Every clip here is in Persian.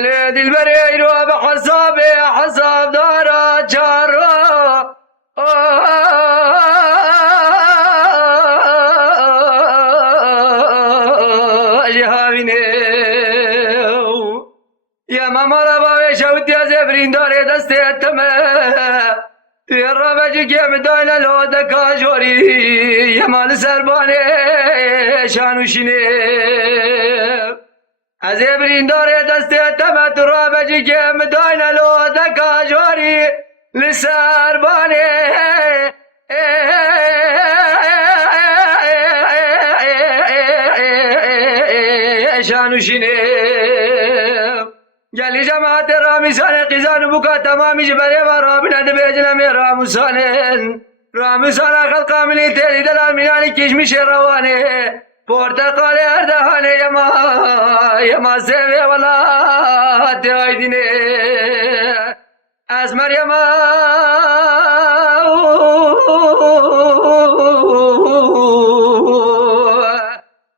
لیلی دلبری رو به حساب دارا جارا جهابینه یا ماما را باوی شوتی از ابرین داره دسته اتمه یا را بجی که مداینه لو دکا جوری یا مال سربانه شانوشینه از ابرین داره دسته اتمه تو را بجی که مداینه لو دکا جوری لسربانه شانوشینه گلی جماعت رامیسان قیزان بکا تمامی جبره و رابنه ده بیجنم راموسانن راموسان اخل قاملی تیلی دلال مینانی کشمش روانه پورتقال اردهانه یما سیوه ولا تیایدینه از مریم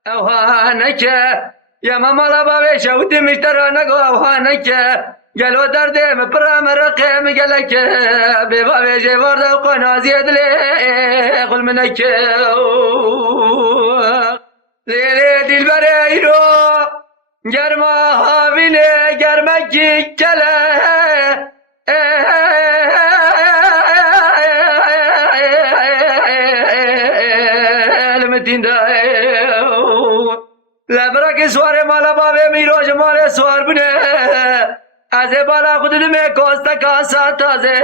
اوهانکه یا مالا باوی شوتی مشترانگو اوهانکه گلو درده مپرم رقم گلکه بی باوی جوارده و قنازی دلی قلمنکه لیلی دلبره ایرو گرما هاوینه گرمکی کله لبرک سوار مالا باوی میروش مال سوار بونه از بالا خود دمه کوستا کاسا تازه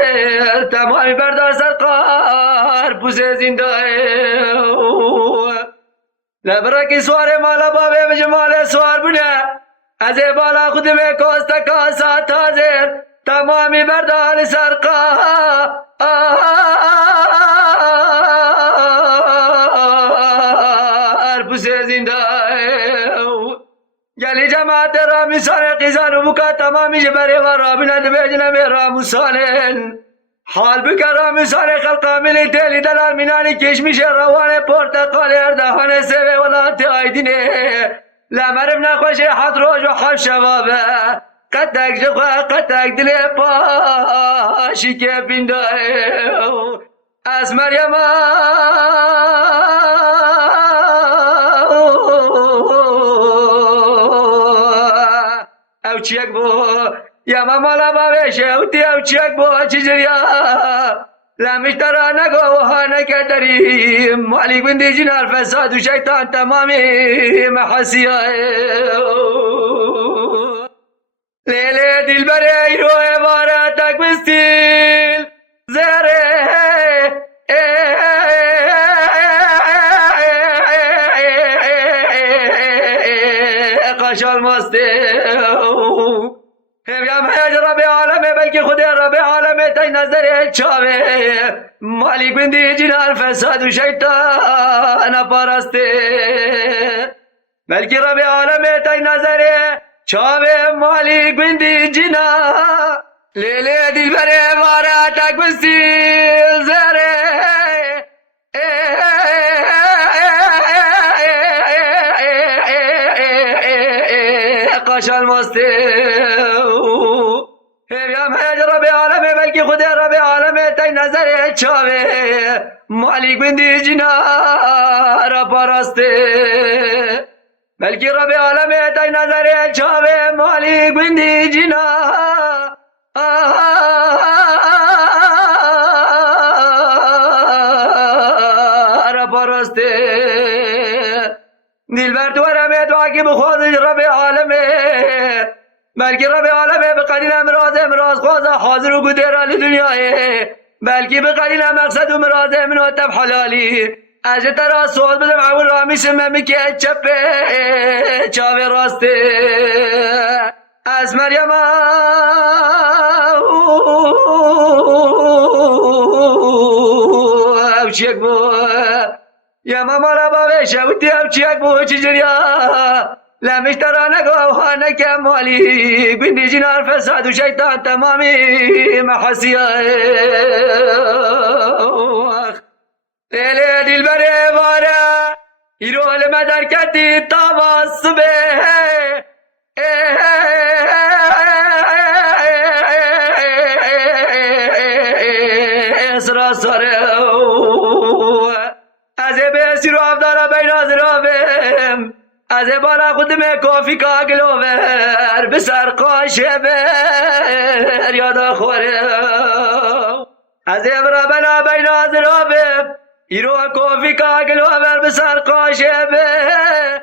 تمامی بردار سرقار پوزه زنده لبرک سوار مالا باوی مجمال سوار بونه از بالا خود دمه کوستا کاسا تازه تمامی بردار سرقار پوزه زنده گلی جماعت رامیسان قیزان و بکا تمامی جبری و رابنه ده بیجنم راموسانن حال بکا رامیسان خلقا ملی تیلی دلال مینانی کشمش روان پورتقال اردهان سوی ولانت آیدینه لمرم نخوش حد روش و حب شبابه قطک جخواه قطک دل پاشی که بینده از مریم او چیک بو یا مالا باوی شوتی او چیک بو چجریا لمشترا نگو وحانا کدری مالی بندی جنال فساد و شیطان تمامی محسیه لیلی دلبری ایرو عبارتک بستیل زره قشال مسته هم رب عالمه بلکه خود رب عالمه تای نظر چاوه مالیک بندی جنال فساد و شیطان پرسته بلکه رب عالمه تای نظر چاوه مالیک بندی جنال لیلی دلبره واره تک بستی زره قشال مسته رب عالمه بلکه خود رب عالمه تای نظر چاوه مالیک بندی جنا پرسته بلکه رب عالمه تای نظر چاوه مالیک بندی جنا پرسته دلبر تو رمه دعا که بخوازش رب عالمه بلکه رب عالمه بقلیل امراض خوازه حاضر و گدرال دنیاه بلکه بقلیل مقصد و مراض منو تب حلالی از ترا سوال بدم عول رامی سممی که چپه چاوه راسته از مریم او چیک بو یا ماما را باوی شوتی او چیک بو چجریا لمشترا نگو اوهانه که مالی بندی جنار فساد و شیطان تمامی محسیه لیلی دلبره واره ایرول مدرکتی تاواز صبح از بالا خودم کافی کاگلوور به سر قاشه بر یاد خوره از ابرا بنا بین آزرابه ایرو کافی کاگلوور به سر قاشه بر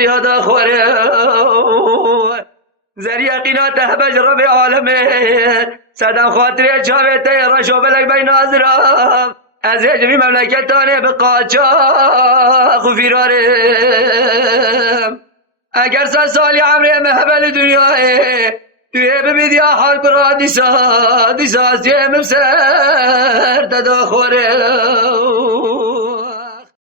یاد خوره زریقینا تهبج رب عالمه صدم خاطر چاوه تیرا شو بلک بین آزرام از هجمی مملکتانه به قاچاق و فیرارم اگر 100 سالی عمره محبل دنیاه توی ببید یا حال برا دیسا سیم بسر دادا خوره